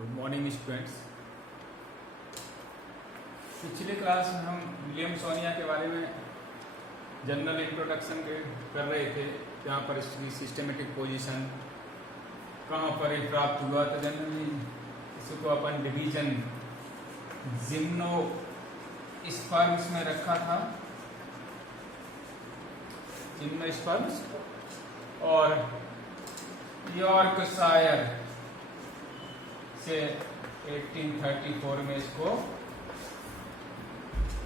Good morning students. पिछले class में हम विलियम सोनिया के बारे में जनरल इंट्रोडक्शन कर रहे थे, जहाँ पर इसकी सिस्टमेटिक पोजीशन कहाँ पर ये प्राप्त हुआ। तो जनरली इसको अपन डिवीजन जिम्नोस्पर्म्स में रखा था, जिम्नोस्पर्म्स, और यॉर्कशायर से 1834 में इसको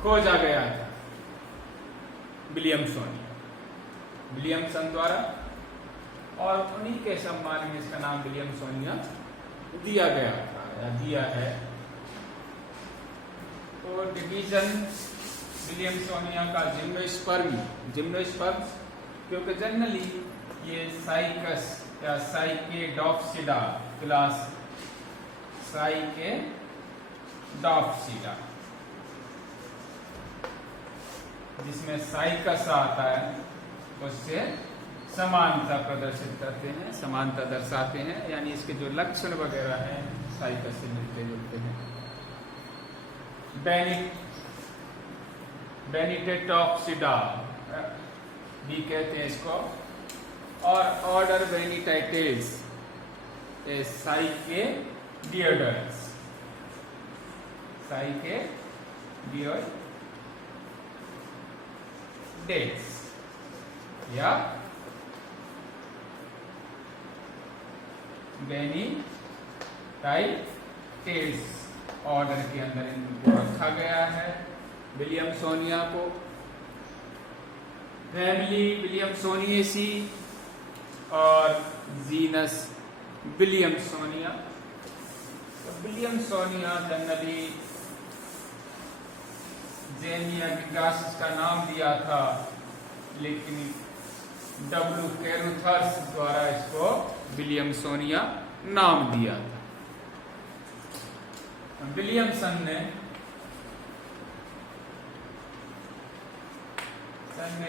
खोजा गया था विलियमसन द्वारा, और उन्हीं के सम्मान में इसका नाम विलियम सोनिया दिया गया था या दिया है। तो डिवीजन विलियम सोनिया का जिम्नोस्पर्म, क्योंकि जनरली ये साइकस या साइकेडॉप्सिडा क्लास, साइकेडॉप्सिडा जिसमें साइकस आता है, उससे समानता प्रदर्शित करते हैं, समानता दर्शाते हैं, यानी इसके जो लक्षण वगैरह हैं साइकस से मिलते जुलते हैं। बेनिटेटॉप्सिडा भी कहते हैं इसको, और ऑर्डर बेनिटाइटेस साइकेडियोइड्स या बेनिटाइटेस ऑर्डर के अंदर इनको रखा गया है। विलियम सोनिया को फैमिली विलियमसोनिएसी और जीनस विलियमसोनिया। तो विलियमसोनिया जनरली जेनिया गिगासिस का नाम दिया था, लेकिन डब्ल्यू कैरुथर्स द्वारा इसको विलियमसोनिया नाम दिया था। विलियमसन ने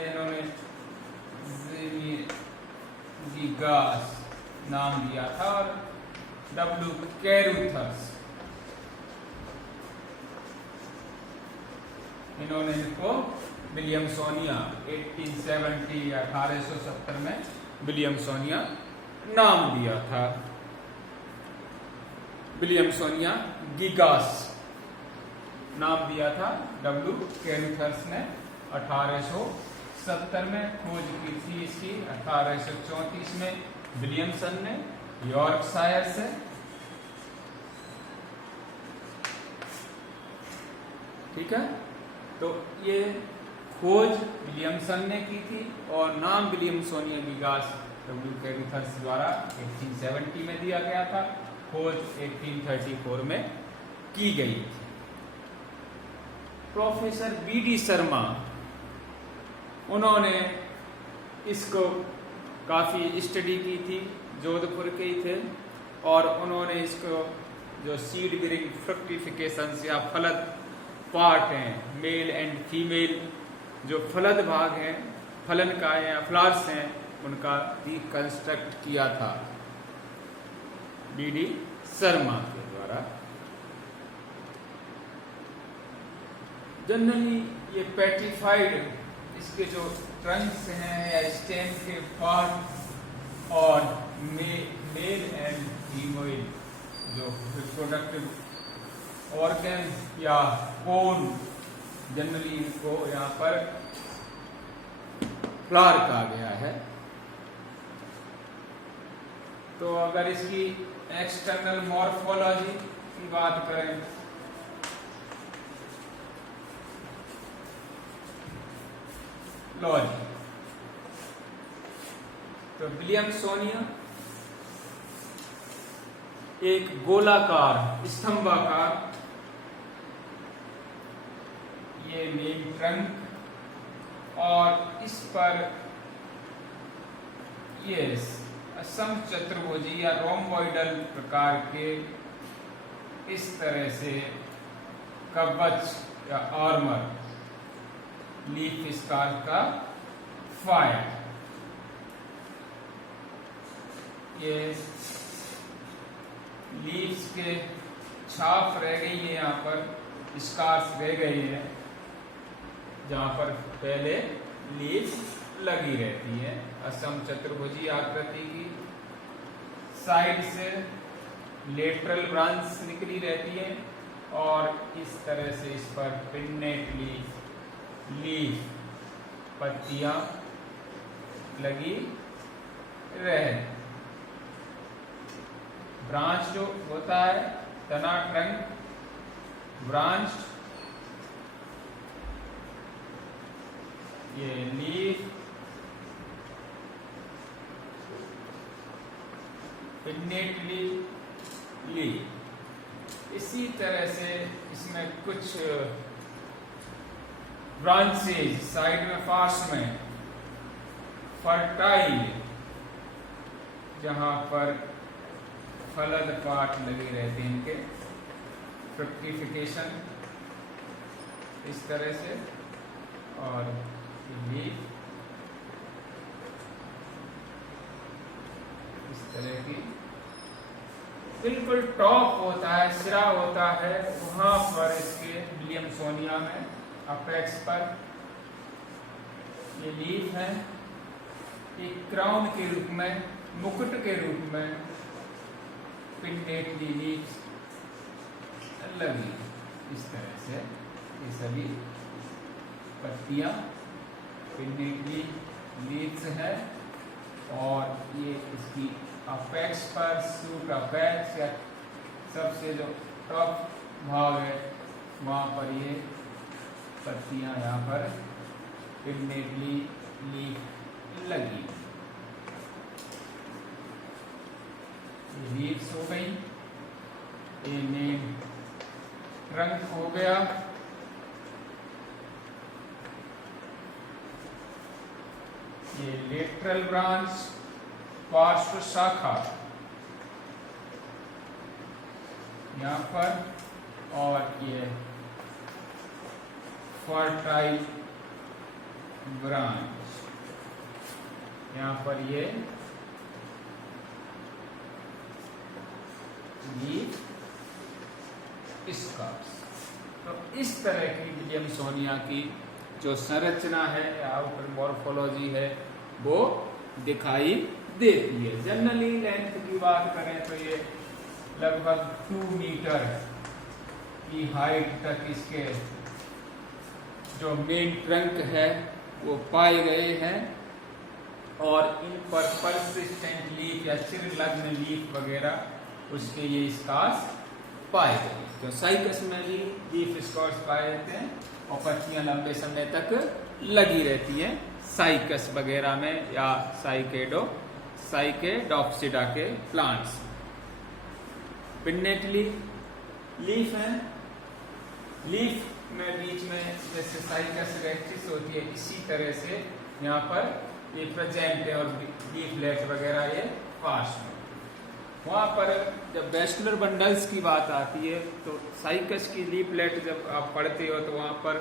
इन्होंने गिगास नाम दिया था, और डब्ल्यू कैरुथर्स इन्होंने इनको विलियमसोनिया 1870 या 1870 में विलियमसोनिया नाम दिया था। विलियमसोनिया गिगास नाम दिया था, डब्ल्यू कैरुथर्स ने 1870 में खोज की थी इसकी। 1834 में विलियमसन ने यॉर्कशायर से, ठीक है। तो ये खोज विलियमसन ने की थी, और नाम विलियमसोनिया गिगास डब्ल्यू कैरुथर्स द्वारा 1870 में दिया गया था। खोज 1834 में की गई थी। प्रोफेसर बीडी शर्मा, उन्होंने इसको काफी स्टडी की थी, जोधपुर के ही थे, और उन्होंने इसको जो सीड गिरिंग फ्रुक्टिफिकेशन या फलद पार्ट हैं, मेल एंड फीमेल जो फलद भाग हैं, फलन का या फ्लावर्स हैं, उनका रिकंस्ट्रक्ट किया था बीडी शर्मा के द्वारा। जनरली ये पेट्रिफाइड, इसके जो ट्रंक्स हैं या स्टेम के पार्ट, और मेल एंड फीमेल जो रिप्रोडक्टिव ऑर्गन या कोन, जनरली इनको यहाँ पर फ्लावर कहा गया है। तो अगर इसकी एक्सटर्नल मॉर्फोलॉजी की बात करें, लॉजी, तो विलियमसोनिया एक गोलाकार स्तंभाकार ये मेन ट्रंक, और इस पर ये समचतुर्भुजी या रोम्बोइडल प्रकार के इस तरह से कवच या आर्मर, लीफ स्कार का फायर, ये लीव्स के छाप रह गई है, यहाँ पर स्कार्स रह गए हैं जहाँ पर पहले लीव्स लगी रहती है। असम चतुर्भुजी आकृति की साइड से लेटरल ब्रांच निकली रहती है और इस तरह से इस पर पिन्नेट लीफ पत्तियां लगी रहे। ब्रांच जो होता है, तना, ट्रंक, ब्रांच, ये लीफ, पिन्नेट लीफ। इसी तरह से इसमें कुछ ब्रांचेज साइड में, पास में फर्टाइल, जहां पर फलद पाठ लगे रहते हैं, इनके फ्रुक्टिफिकेशन इस तरह से। और लीफ इस तरह की बिल्कुल टॉप होता है, सिरा होता है, वहां पर इसके विलियमसोनिया में अपेक्स पर ये लीफ है, एक क्राउन के रूप में, मुकुट के रूप में पिन्नेट लीफ लगी। इस तरह से ये सभी पत्तियां पिन्नेट लीव्स है। और ये इसकी अपेक्स पर, सूट अपेक्स या सबसे जो टॉप भाग है, वहां पर ये पत्तियां यहाँ पर पिन्नेट लीफ लगी। लीव्स हो गई, ये मेन ट्रंक हो गया। ये लेटरल ब्रांच, पार्श्व शाखा यहाँ पर, और ये फर्टाइल ब्रांच यहाँ पर, ये लीफ स्कार्स। तो इस तरह की विलियमसोनिया की जो संरचना है या आउटर मॉर्फोलॉजी है वो दिखाई देती है। जनरली लेंथ की बात करें तो ये लगभग 2 मीटर की हाइट तक इसके जो मेन ट्रंक है वो पाए गए हैं। और इन पर परसिस्टेंट लीफ या चिरलग्न लीफ वगैरह उसके ये स्कार्स पाए गए। तो साइकस में भी लीफ स्कार्स पाए जाते हैं और पत्तियां लंबे समय तक लगी रहती है साइकस वगैरह में या साइकेडोप्सिडा के प्लांट्स। पिन्नेट लीफ है, लीफ में बीच में जैसे साइकस रेक्टिस होती है, इसी तरह से यहाँ पर ये प्रेजेंट है और लीफलेट वगैरह ये पास में। वहाँ पर जब वेस्कुलर बंडल्स की बात आती है तो साइकस की लीफलेट जब आप पढ़ते हो तो वहाँ पर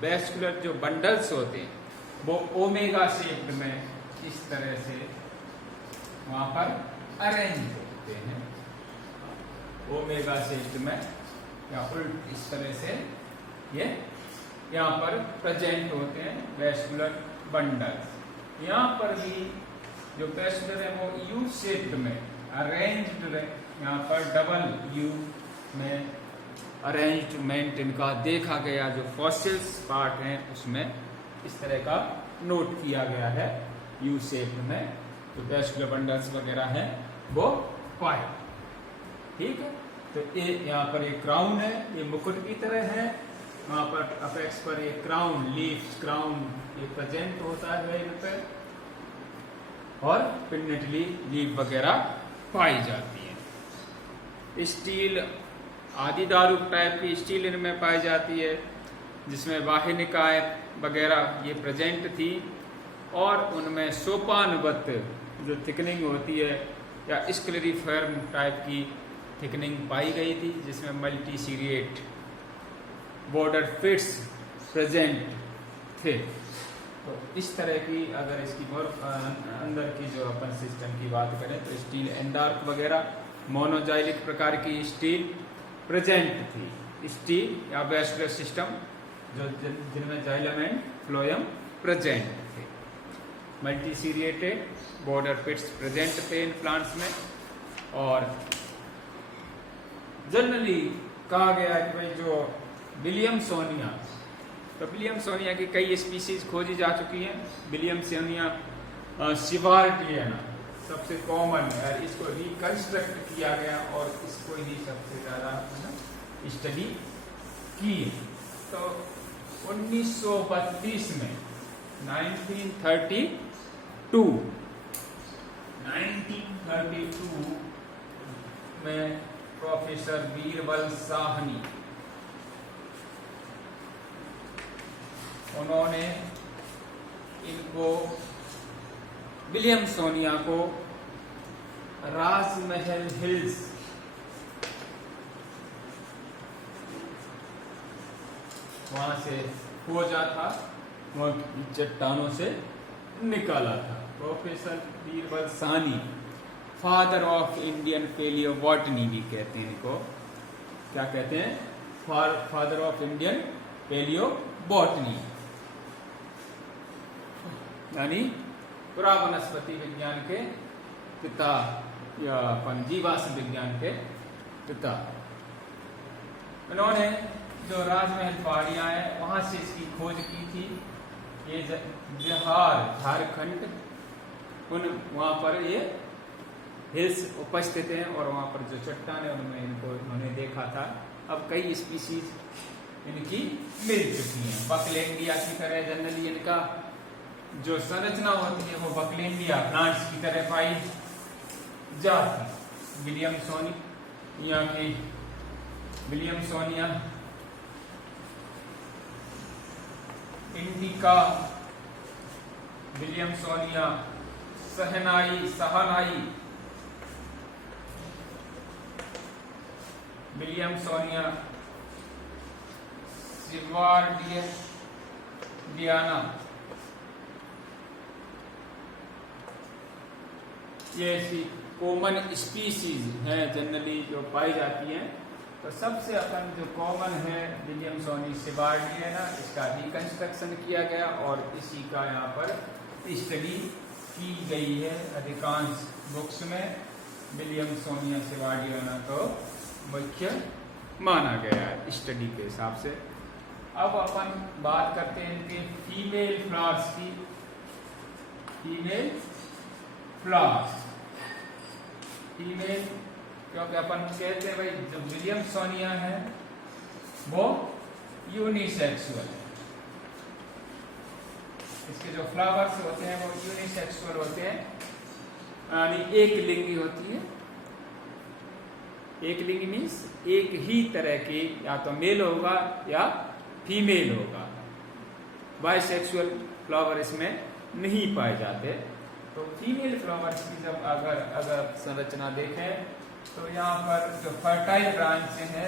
वेस्कुलर जो बंडल्स होते हैं वो ओमेगा शेप में इस तरह से वहाँ पर अरेंज होते हैं, ओमेगा शेप में या उल्ट इस तरह से ये यहाँ पर प्रेजेंट होते हैं वेस्कुलर बंडल्स। यहाँ पर भी जो वेस्कुलर है वो यू शेप में अरेंज्ड, यहाँ पर डबल यू में अरेंजमेंट इनका देखा गया। जो फॉसिल्स पार्ट हैं उसमें इस तरह का नोट किया गया है यू शेप में। तो वेस्कुलर बंडल्स वगैरह हैं वो पाए, ठीक है। तो ये यहाँ पर एक क्राउन है, ये मुकुट की तरह है। वहाँ पर अपेक्स पर ये क्राउन, लीफ क्राउन ये प्रेजेंट होता है पे, और पिन्नेट लीफ वगैरह पाई जाती है। स्टील आदि दारू टाइप की स्टील इनमें पाई जाती है, जिसमें वाहिनिकाएं वगैरह ये प्रेजेंट थी। और उनमें सोपानवत जो थिकनिंग होती है या स्क्लेरिफॉर्म टाइप की थिकनिंग पाई गई थी, जिसमें मल्टीसीरिएट बॉर्डर फिट्स प्रेजेंट थे। तो इस तरह की अगर इसकी और अंदर की जो अपन सिस्टम की बात करें तो स्टील एंडार्क वगैरह मोनोजाइलिक प्रकार की स्टील प्रेजेंट थी। स्टील या वेस्कुलर सिस्टम जो जिनमें जाइलम एंड फ्लोएम प्रेजेंट थे। मल्टीसीरिएटेड बॉर्डर पिट्स प्रेजेंट थे इन प्लांट्स में। और जनरली कहा गया है कि भाई जो विलियमसोनिया, तो विलियमसोनिया की कई स्पीसीज खोजी जा चुकी हैं। विलियमसोनिया सिवार्डियना सबसे कॉमन है, इसको रिकंस्ट्रक्ट किया गया और इसको ही सबसे ज्यादा स्टडी की। तो 1932 में 1932 में प्रोफेसर बीरबल साहनी, उन्होंने इनको विलियमसोनिया को राजमहल हिल्स वहां से खोजा था, वहां चट्टानों से निकाला था। Professor Birbal Sahni father of Indian palaeobotany भी कहते हैं इनको। क्या कहते हैं? फादर ऑफ इंडियन पेलियोबॉटनी, यानी पुरावनस्पति विज्ञान के पिता या अपन जीवाश्म विज्ञान के पिता। उन्होंने जो राजमहल पहाड़ियां हैं वहां से इसकी खोज की थी। ये बिहार झारखंड वहां पर ये हिल्स उपस्थित हैं और वहां पर जो चट्टान है उनमें इनको उन्होंने देखा था। अब कई स्पीसीज इनकी मिल चुकी हैं। बकलेंडिया की तरह जनरली इनका जो संरचना होती है वो बकलेंडिया प्लांट्स की तरह पाई जाती। विलियमसोनिया इंडिका, विलियमसोनिया सहनाई, विलियमसोनिया सिवार्डियना, ये ऐसी कॉमन स्पीसीज हैं जनरली जो पाई जाती हैं। तो सबसे अपन जो कॉमन है विलियमसोनी सिवार्डियना, इसका रिकंस्ट्रक्शन किया गया और इसी का यहाँ पर स्टडी की गई है अधिकांश बुक्स में। विलियमसोनिया सिवार्डियना को मुख्य माना गया है स्टडी के हिसाब से। अब अपन बात करते हैं इनके फीमेल फ्लावर्स की। फीमेल फ्लावर्स, फीमेल क्योंकि अपन कहते हैं भाई जो विलियमसोनिया है वो यूनिसेक्सुअल है। इसके जो फ्लावर्स होते हैं वो यूनिसेक्सुअल होते हैं, यानी एक लिंगी होती है। एक लिंगी मीन्स एक ही तरह की, या तो मेल होगा या फीमेल होगा। बाइसेक्सुअल फ्लावर इसमें नहीं पाए जाते। तो फीमेल फ्लावर्स की जब अगर संरचना देखें तो यहाँ पर जो फर्टाइल ब्रांच है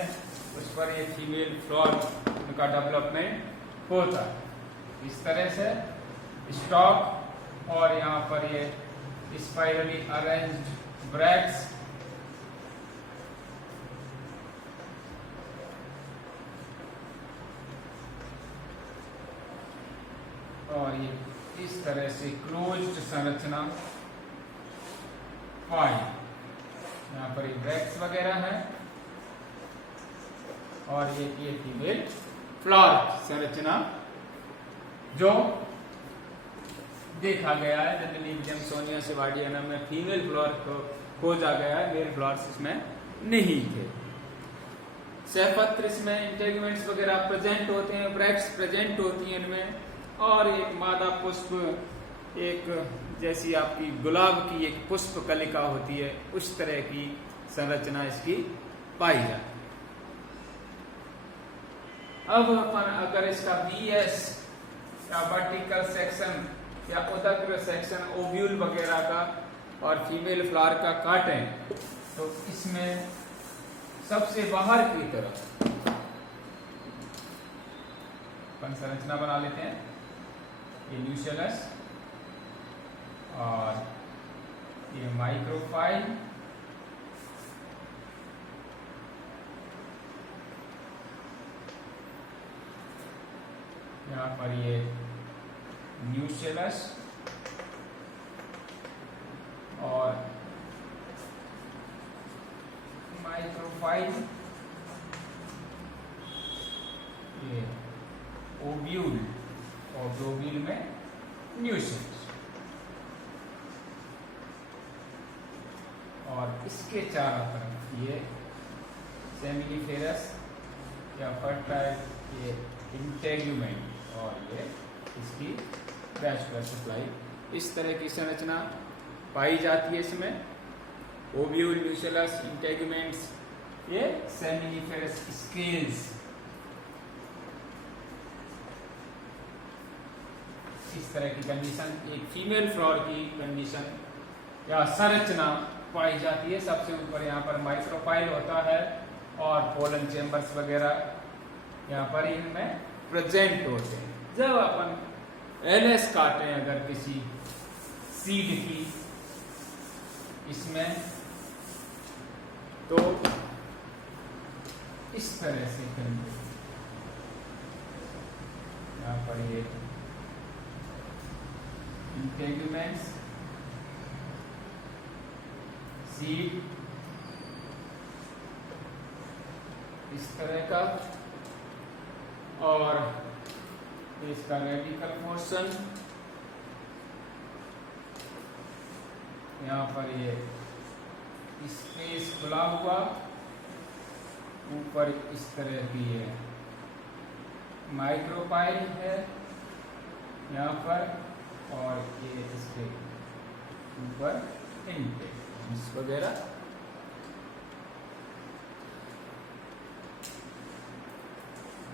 उस पर ये फीमेल फ्लावर का डेवलपमेंट होता है। इस तरह से स्टॉक और यहाँ पर ये स्पाइरली अरेंज्ड ब्रैक्ट्स, और ये इस तरह से क्लोज्ड संरचना पाई। यहाँ पर ये ब्रैक्ट्स वगैरह है और ये फीमेल फ्लावर संरचना जो देखा गया है जनरली विलियमसोनिया सिवार्डियना में फीमेल फ्लावर को खोजा गया है, मेल फ्लावर्स इसमें नहीं थे। सैफत्र इसमें इंटेगुमेंट्स वगैरह प्रेजेंट होते हैं, ब्रैक्ट्स प्रेजेंट होती हैं इनमें, और एक मादा पुष्प, एक जैसी आपकी गुलाब की एक पुष्प कलिका होती है उस तरह की संरचना इसकी पाई जाती। अब अपन अगर इसका बीएस या वर्टिकल सेक्शन या उदग्र सेक्शन ओव्यूल वगैरह का और फीमेल फ्लावर का काटें तो इसमें सबसे बाहर की तरफ अपन संरचना बना लेते हैं। ये न्यूसेलस और ये माइक्रोफाइल यहाँ पर ये न्यूसेलस और माइक्रोफाइल, ये ओव्यूल और ओव्यूल में न्यूसेलस, और इसके चारों तरफ ये सेमिनिफेरस या फर्टाइल ये इंटेग्यूमेंट और ये इसकी वैस्कुलर सप्लाई। इस तरह की संरचना पाई जाती है इसमें। ओव्यूल, न्यूसेलस, इंटेग्यूमेंट्स, ये सेमिनिफेरस स्केल्स, इस तरह की कंडीशन एक फीमेल फ्लॉर की कंडीशन या संरचना पाई जाती है। सबसे ऊपर यहाँ पर माइक्रोफाइल होता है और पोलन चेम्बर्स वगैरह यहाँ पर इनमें प्रेजेंट होते हैं। जब अपन एलएस काटें अगर किसी सीड की इसमें, तो इस तरह से करेंगे। यहाँ पर ये इंटेग्यूमेंट्स, सीड इस तरह का, और इसका रेडिकल पोर्शन, यहाँ पर ये स्पेस खुला हुआ, ऊपर इस तरह की ये माइक्रोफाइल है यहाँ पर, और ये इसके ऊपर इंटेग्यूमेंट्स वगैरह।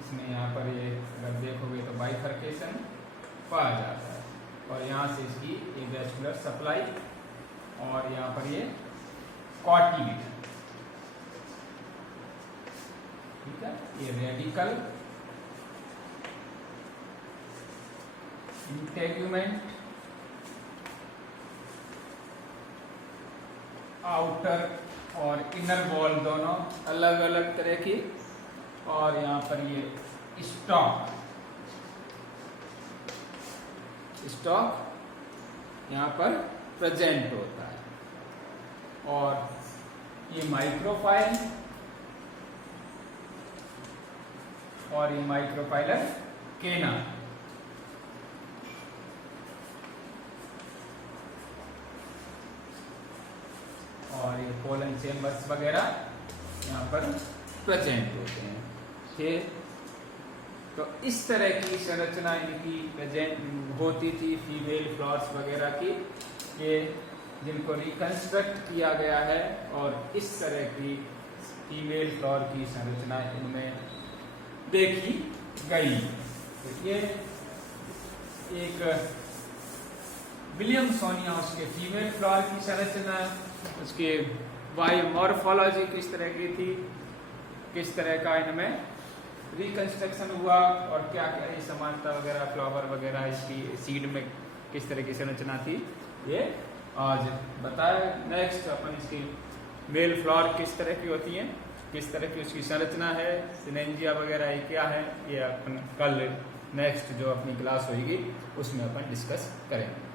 इसमें यहाँ पर ये अगर देखोगे तो बाइफर्केशन पाया जाता है, और यहाँ से इसकी ये वैस्कुलर सप्लाई, और यहाँ पर ये कॉटिलिडन, ठीक है। ये रेडिकल, इंटेग्यूमेंट, आउटर और इनर वॉल दोनों अलग अलग तरह की, और यहाँ पर ये स्टॉक यहाँ पर प्रेजेंट होता है, और ये माइक्रोफाइल और ये माइक्रोफाइलर केना, और ये पोलन चेम्बर्स वगैरह यहाँ पर प्रेजेंट होते हैं। ठीक, तो इस तरह की संरचना इनकी प्रेजेंट होती थी फीमेल फ्लॉर्स वगैरह की, ये जिनको रिकंस्ट्रक्ट किया गया है, और इस तरह की फीमेल फ्लॉर की संरचना इनमें देखी गई। तो ये एक विलियमसोनिया उसके फीमेल फ्लॉर की संरचना, उसके बायोमॉर्फोलॉजी किस तरह की थी, किस तरह का इनमें रिकंस्ट्रक्शन हुआ, और क्या क्या ये समानता वगैरह, फ्लावर वगैरह, इसकी सीड में किस तरह की संरचना थी, ये आज बताया। नेक्स्ट अपन इसकी मेल फ्लावर किस तरह की होती है, किस तरह की उसकी संरचना है, सिनेंजिया वगैरह ये क्या है, ये अपन कल नेक्स्ट जो अपनी क्लास होगी उसमें अपन डिस्कस करेंगे।